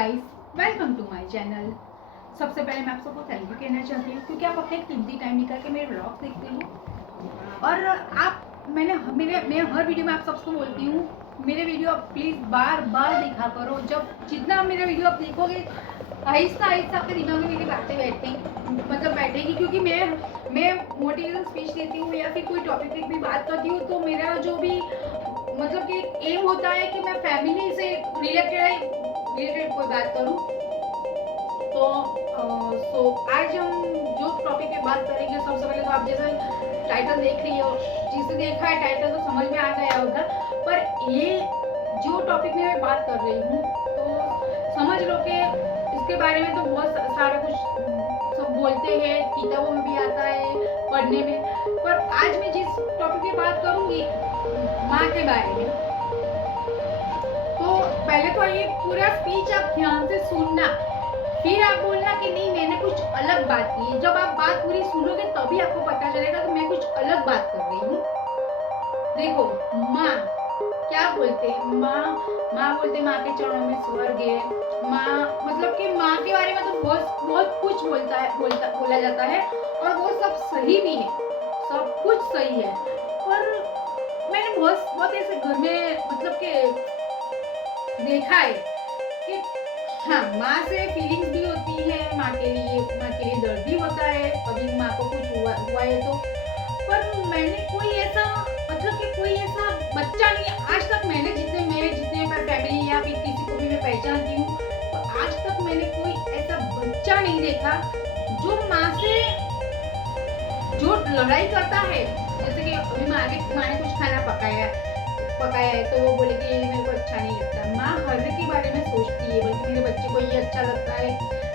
Guys, welcome to my channel. सबसे पहले मैं आप सबको थैंक यू कहना चाहती हूँ क्योंकि आप अपने कीमती टाइम निकाल के मेरे व्लॉग देखते हो और आप मैं हर वीडियो में आप सबको बोलती हूँ मेरे वीडियो आप प्लीज़ बार बार देखा करो। जब जितना मेरा वीडियो आप देखोगे आहिस्ता आहिस्ता आपके दिमाग में मेरी बातें बैठेगी क्योंकि मैं मोटिवेशनल स्पीच देती हूँ या फिर कोई टॉपिक पे भी बात करती हूँ तो मेरा जो भी मतलब कि एम होता है कि मैं फैमिली से रिलेटेड कोई बात करूं। तो आज हम जो टॉपिक पे बात करेंगे, सबसे पहले तो आप जैसे टाइटल देख रही हो, जिसने देखा है टाइटल तो समझ में आ गया होगा, पर ये जो टॉपिक में मैं बात कर रही हूँ तो समझ लो कि इसके बारे में तो बहुत सारा कुछ सब बोलते हैं, किताबों में भी आता है पढ़ने में, पर आज मैं जिस टॉपिक पे बात करूंगी माँ के बारे में। तो पहले तो ये पूरा स्पीच आप ध्यान से सुनना, फिर आप बोलना कि नहीं मैंने कुछ अलग बात की है। जब आप बात पूरी सुनोगे तभी आपको पता चलेगा कि मैं कुछ अलग बात कर रही हूँ। देखो, माँ क्या बोलते हैं, माँ बोलते माँ के चरणों में स्वर्ग है। माँ मतलब कि माँ के बारे में तो बहुत कुछ बोला जाता है और वो सब सही भी है, सब कुछ सही है। पर मैंने बहुत ऐसे घर में मतलब कि देखा है कि हाँ, माँ से फीलिंग्स भी होती है, माँ के लिए दर्द भी होता है, कभी माँ को कुछ हुआ है तो। पर मैंने कोई ऐसा मतलब कि कोई ऐसा बच्चा नहीं, आज तक मैंने जितने पर फैमिली या फिर किसी को भी मैं पहचानती हूँ तो आज तक मैंने कोई ऐसा बच्चा नहीं देखा जो माँ से जो लड़ाई करता है। जैसे कि अभी माँ ने कुछ खाना पकाया है तो वो बोले कि ये मेरे को अच्छा नहीं लगता। माँ हर के बारे में सोचती है, बल्कि मेरे बच्चे को ये अच्छा लगता है,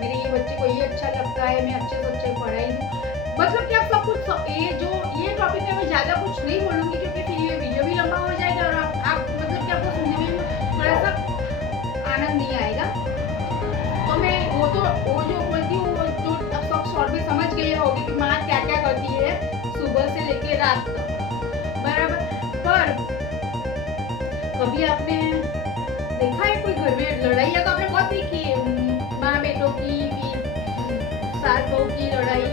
मेरे ये बच्चे को ये अच्छा लगता है, मैं अच्छे से अच्छे पढ़ाई दूँ। मतलब कि आप सब कुछ ये टॉपिक में मैं ज़्यादा कुछ नहीं बोलूँगी क्योंकि फिर ये वीडियो भी लंबा हो जाएगा और आप मतलब कि आपको सुनने में थोड़ा सा आनंद नहीं आएगा। तो मैं वो जो बोलती हूँ वो जो आप सब शॉर्ट में समझ गए होगे कि माँ क्या क्या करती है सुबह से लेके रात तक, बराबर। पर कभी आपने देखा है कोई घर में लड़ाई? या तो आपने बहुत देखी है माँ बेटों की, सास बहू की लड़ाई,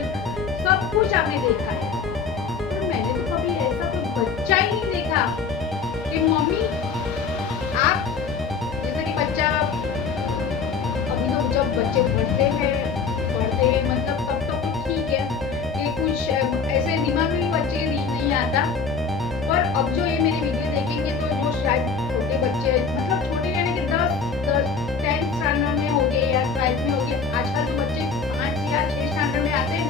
सब कुछ आपने देखा है। पर मैंने तो कभी ऐसा कोई बच्चा ही नहीं देखा कि मम्मी आप जैसे कि बच्चा अभी तो जब बच्चे पढ़ते हैं मतलब तब तो कुछ ठीक है कि कुछ ऐसे दिमाग में भी बच्चे नहीं आता। पर अब जो ये मेरी वीडियो देखेंगे तो जो शायद छोटे बच्चे मतलब छोटे यानी कि 10 स्टैंडर्ड में हो गए या 12th में हो गए, आजकल तो बच्चे 5 या 6 स्टैंडर्ड में आते हैं,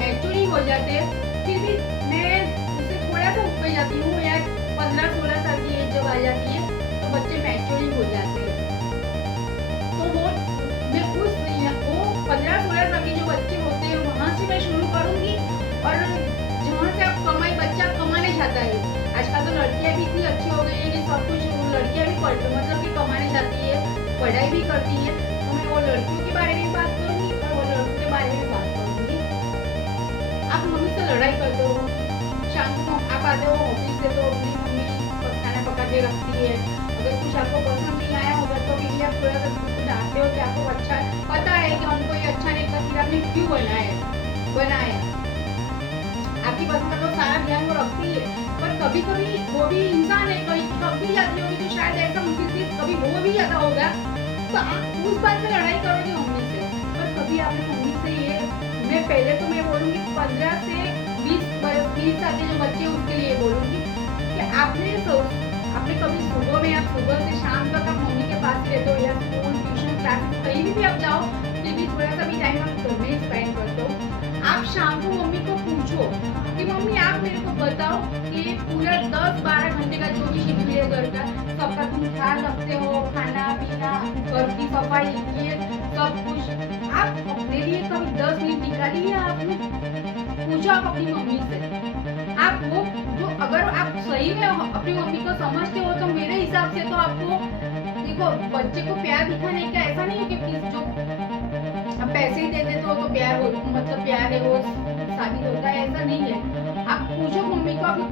मैच्योर ही हो जाते हैं। फिर भी मैं उससे थोड़ा सा ऊपर जाती हूँ या 15-16 साल की एज जब आ जाती है तो बच्चे मैच्योर ही हो जाते हैं। तो वो 15-16 साल के जो बच्चे होते हैं वहाँ से मैं शुरू करूँगी और जहाँ से आप बच्चा कमाने जाता है। आजकल तो लड़कियाँ भी इतनी अच्छी हो गई है कि सब कुछ लड़कियाँ भी मतलब कि कमाने जाती है, पढ़ाई भी करती है। तो मैं वो लड़कियों के बारे में बात करूँगी और वो लड़कों के बारे में बात करूँगी। आप मम्मी से लड़ाई करते हो, शाम को आप आते हो ऑफिस से तो अपनी मम्मी खाना पका के रखती है, अगर कुछ आपको पसंद नहीं आया होगा तो भी आप थोड़ा सा डांटते हो कि आपको अच्छा पता है कि हमको ये अच्छा नहीं लगता, फिर आपने क्यों बनाया। आपकी पसंद का तो सारा ध्यान वो रखती है, पर कभी कभी वो भी इंसान है, कभी जाती होगी तो शायद ऐसा कभी हो भी जाता होगा तो आप उस बात में लड़ाई करोगे मम्मी से। पर कभी आपने मम्मी से ये मैं पहले तो मैं बोलूँगी 15 से 20 साल के जो बच्चे उसके लिए बोलूँगी कि आपने कभी सुबह में आप सुबह से शाम तक आप मम्मी के पास रहते हो या स्कूल ट्यूशन क्लास कहीं भी आप जाओ फिर भी थोड़ा सा भी टाइम आप घर में स्पेंड करते हो। आप शाम को मम्मी को पूछो कि मम्मी आप मेरे को बताओ कि पूरा 10-12 घंटे का जो भी शेड्यूल है घर का सबका तुम ख्याल रखते हो, खाना पीना घर की सफाई ये सब कुछ आप अपने लिए कभी 10 मिनट निकाली है आपने? पूछो आप अपनी मम्मी से। आप वो जो अगर आप सही में अपनी मम्मी को समझते हो तो मेरे हिसाब से तो आपको देखो बच्चे को प्यार दिखाने का ऐसा नहीं है कि जो आप पैसे ही दे देते हो तो प्यार हो मतलब प्यार है वो साबित होता है, ऐसा नहीं है। आप पूछो मम्मी को, आपने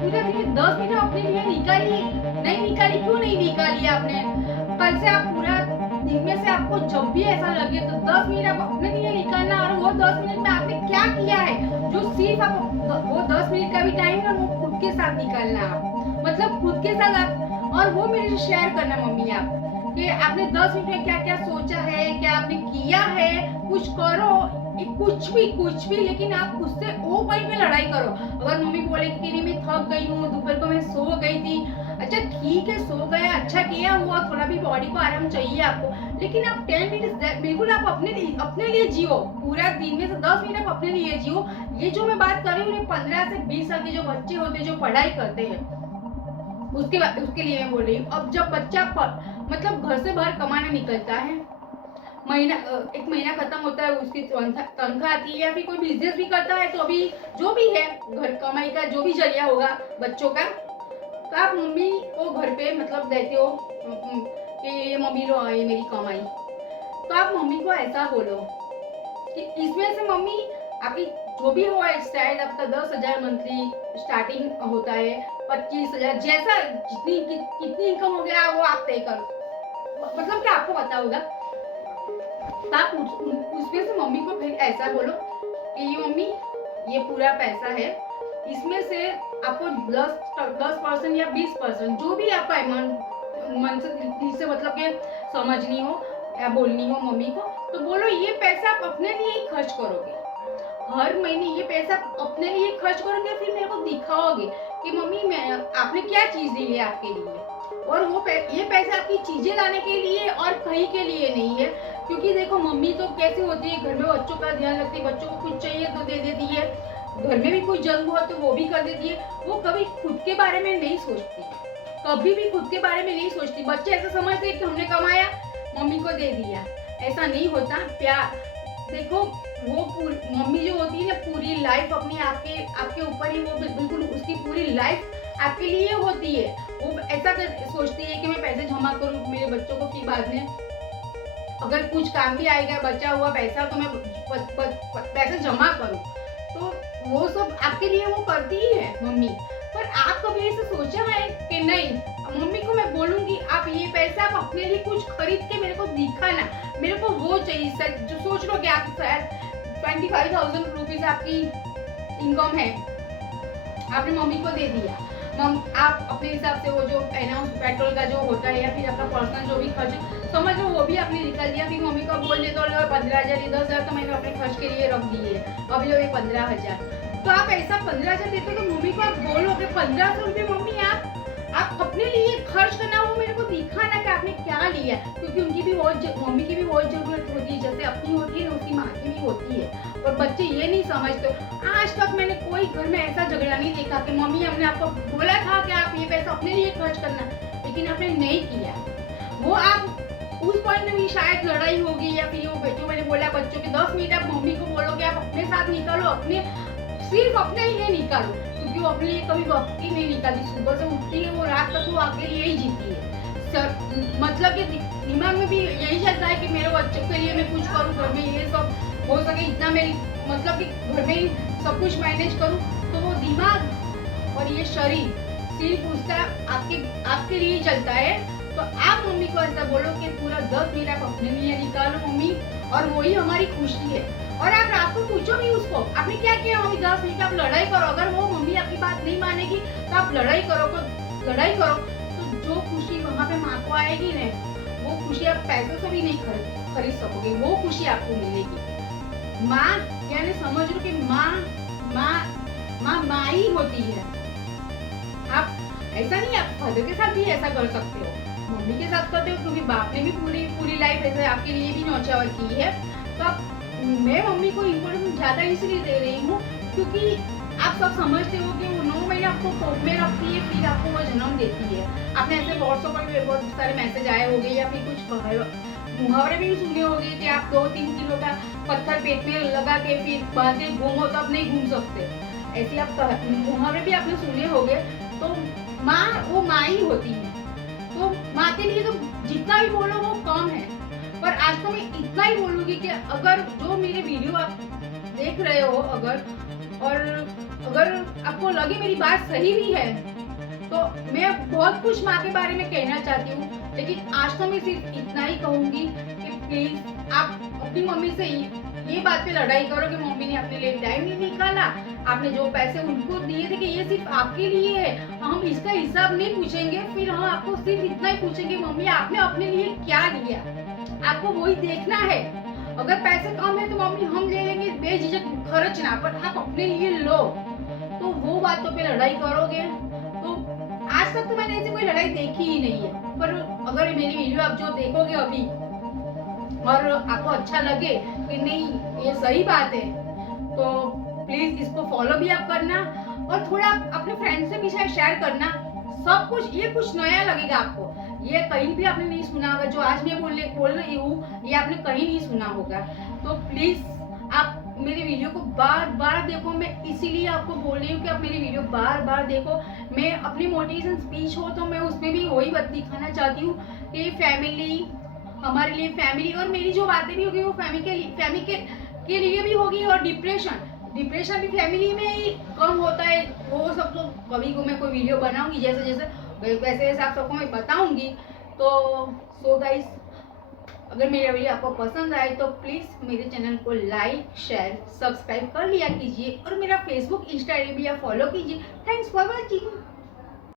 पूरा दिन 10 मिनट अपने लिए निकाली नहीं निकाली, क्यों नहीं निकाली आपने? कल से आप पूरा दिन में से आपको जब भी ऐसा लगे तो 10 मिनट आप अपने लिए निकालना, और वो 10 मिनट में आपने क्या किया है, जो सिर्फ आप वो 10 मिनट का भी टाइम है वो खुद के साथ निकालना, आप मतलब खुद के साथ आप, और वो मेरे से शेयर करना मम्मी आप कि आपने 10 मिनट में क्या क्या सोचा है, क्या आपने किया है, कुछ करो, कुछ भी, लेकिन आप उससे वो पॉइंट में लड़ाई करो। अगर मम्मी बोलेगी कि नहीं मैं थक गई हूँ, दोपहर को मैं सो गई थी, अच्छा ठीक है सो गए, अच्छा किया हुआ, थोड़ा भी बॉडी को आराम चाहिए आपको, लेकिन आप 10 मिनट बिल्कुल आप अपने लिए जियो, पूरा दिन में से 10 मिनट आप अपने लिए जियो। ये जो मैं बात कर रही हूँ 15 से 20 साल के जो बच्चे होते हैं जो पढ़ाई करते हैं उसके लिए मैं बोल रही हूँ। अब जब बच्चा मतलब घर से बाहर कमाने निकलता है, एक महीना खत्म होता है, उसकी तनख्वाह आती है, या फिर कोई बिजनेस भी करता है, तो अभी जो भी है घर कमाई का जो भी जरिया होगा बच्चों का, तो आप मम्मी को घर पे मतलब देते हो कि ये मम्मी लो ये मेरी कमाई, तो आप मम्मी को ऐसा बोलो कि इसमें से मम्मी आपकी जो भी हो, शायद आपका 10,000 मंथली स्टार्टिंग होता है, 25,000, जैसा कितनी इनकम हो गया वो आप तय करो, मतलब कि आपको पता होगा, तो आप उसमें से मम्मी को फिर ऐसा बोलो कि ये मम्मी ये पूरा पैसा है, इसमें से आपको 10% या 20% जो भी आपका मन से मतलब के समझनी हो या बोलनी हो मम्मी को, तो बोलो ये पैसा आप अपने लिए ही खर्च करोगे, हर महीने ये पैसा अपने लिए खर्च करोगे, फिर मेरे को दिखाओगे कि मम्मी मैं आपने क्या चीज ली है आपके लिए, और वो ये पैसा आपकी चीजें लाने के लिए और कहीं के लिए नहीं है। क्योंकि देखो मम्मी तो कैसी होती है, घर में बच्चों का ध्यान रखती है, बच्चों को कुछ चाहिए तो दे देती है, घर में भी कुछ जरूरत हो तो वो भी कर देती है, वो कभी खुद के बारे में नहीं सोचती, कभी भी खुद के बारे में नहीं सोचती। बच्चे ऐसा समझते हैं कि हमने कमाया मम्मी को दे दिया, ऐसा नहीं होता। प्यार देखो वो मम्मी जो होती है ना पूरी लाइफ अपनी आपके ऊपर ही, वो बिल्कुल उसकी पूरी लाइफ आपके लिए होती है। वो ऐसा सोचती है कि मैं पैसे जमा करूँ मेरे बच्चों को, फिर बाद में अगर कुछ काम भी आएगा बचा हुआ पैसा तो मैं पैसे जमा करूँ, तो वो सब आपके लिए वो करती ही है मम्मी। पर आप कभी ऐसे सोचा है कि नहीं मम्मी को मैं बोलूंगी आप ये पैसा आप अपने लिए कुछ खरीद के मेरे को दिखाना, मेरे को वो चाहिए, जो सोच लो कि आप शायद 25,000 रुपीज आपकी इनकम है, आपने मम्मी को दे दिया, आप अपने हिसाब से वो जो पेट्रोल का जो होता है या फिर आपका पर्सनल जो भी खर्च समझ लो वो भी आपने निकाल दिया, फिर मम्मी को बोल देते हो 15,000 10,000 तो मैंने अपने खर्च के लिए रख दिए, अभी लो ये 15,000, तो आप ऐसा 15,000 देते तो मम्मी को आप बोलो कि 1,500 रुपये मम्मी आप अपने लिए खर्च करना, वो मेरे को दिखाना कि आपने क्या लिया, क्योंकि उनकी भी मम्मी की भी बहुत जरूरत होती है, जैसे अपनी होती है उसकी माँ की भी होती है। और बच्चे ये नहीं समझते। आज तक मैंने कोई घर में ऐसा झगड़ा नहीं देखा कि मम्मी हमने आपको बोला था कि आप ये पैसा अपने लिए खर्च करना, लेकिन आपने नहीं किया। वो आप उस पॉइंट में भी शायद लड़ाई होगी, या फिर वो बच्चों मैंने बोला बच्चों के 10 मिनट आप मम्मी को बोलो कि आप अपने साथ निकालो, सिर्फ अपने लिए निकालो, क्योंकि वो अपने लिए कभी वक्त ही नहीं निकालती, सुबह से उठती है वो रात तक वो आपके लिए ही जीती है। मतलब कि दिमाग में भी यही चलता है कि मेरे बच्चों के लिए मैं कुछ करूँ, घर में ये सब हो सके इतना मेरी मतलब कि घर में ही सब कुछ मैनेज करूँ, तो वो दिमाग और ये शरीर सिर्फ उसका आपके लिए चलता है। तो आप मम्मी को ऐसा बोलो कि पूरा 10 मिनट आप अपने लिए निकालो मम्मी, और वही हमारी खुशी है। और आप रात को पूछो भी उसको आपने क्या किया मम्मी, 10 मिनट आप लड़ाई करो, अगर वो मम्मी आपकी बात नहीं मानेगी तो आप लड़ाई करो तो जो खुशी वहाँ पे माँ को आएगी ना, वो खुशी आप पैसों से भी नहीं खरीद सकोगे, वो खुशी आपको मिलेगी। माँ यानी समझ लो कि माँ ही होती है। आप ऐसा नहीं, आप फादर के साथ भी ऐसा कर सकते हो, मम्मी के साथ करते हो, क्योंकि बाप ने भी पूरी लाइफ ऐसे आपके लिए भी न्यौछावर की है। तो आप मैं मम्मी को इम्पोर्टेंस ज्यादा इसलिए दे रही हूँ क्योंकि आप सब समझते हो कि वो 9 महीने आपको कोख में रखती है, फिर आपको वो जन्म देती है। आपने ऐसे व्हाट्सएप पर बहुत सारे मैसेज आए होंगे, या फिर कुछ मुहावरे भी सुने होंगे कि आप 2-3 किलो का पत्थर पेट में लगा के फिर बांधे घूमो तो आप नहीं घूम सकते, ऐसे आप मुहावरे भी आपने सुने होंगे। तो माँ वो माँ ही होती है, तो माँ के लिए तो जितना भी बोलो वो कम है। पर आज तो मैं इतना ही बोलूंगी कि अगर जो मेरे वीडियो आप देख रहे हो, अगर आपको लगे मेरी बात सही भी है, तो मैं बहुत कुछ माँ के बारे में कहना चाहती हूँ। लेकिन आज तो मैं सिर्फ इतना ही कहूँगी कि प्लीज आप अपनी मम्मी से ये बात पे लड़ाई करो कि मम्मी ने अपने लिए टाइम नहीं निकाला, आपने जो पैसे उनको दिए थे कि ये सिर्फ आपके लिए है, हम इसका हिसाब नहीं पूछेंगे, फिर हम आपको सिर्फ इतना ही पूछेंगे मम्मी आपने अपने लिए क्या दिया, आपको वही देखना है। अगर पैसे कम है तो मम्मी हम ले लेंगे, बेझिझक खर्चना, पर आप अपने लिए लो, तो वो बातों पे लड़ाई करोगे तो आज तक तो मैंने ऐसी कोई लड़ाई देखी ही नहीं है। पर अगर मेरी वीडियो आप जो देखोगे अभी और आपको अच्छा लगे कि नहीं ये सही बात है, तो प्लीज इसको फॉलो भी आप करना और थोड़ा अपने फ्रेंड से भी शेयर करना। सब कुछ ये कुछ नया लगेगा आपको, ये कहीं भी आपने नहीं सुना होगा, जो आज मैं बोल रही हूँ ये आपने कहीं नहीं सुना होगा। तो प्लीज आप मेरी वीडियो को बार बार देखो, मैं इसीलिए आपको बोल रही हूँ कि आप मेरी वीडियो बार बार देखो। मैं अपनी मोटिवेशन स्पीच हो तो मैं उसमें भी वही बात दिखाना चाहती हूँ कि फैमिली, हमारे लिए फैमिली, और मेरी जो बातें भी होगी वो फैमिली के लिए भी होगी। और डिप्रेशन भी फैमिली में ही कम होता है, वो सब तो कभी को मैं कोई वीडियो बनाऊंगी वैसे वैसे आप सबको मैं बताऊंगी। तो सो गाइस, अगर मेरा वीडियो आपको पसंद आए तो प्लीज़ मेरे चैनल को लाइक शेयर सब्सक्राइब कर लिया कीजिए और मेरा फेसबुक इंस्टा भी आप फॉलो कीजिए। Thanks for watching.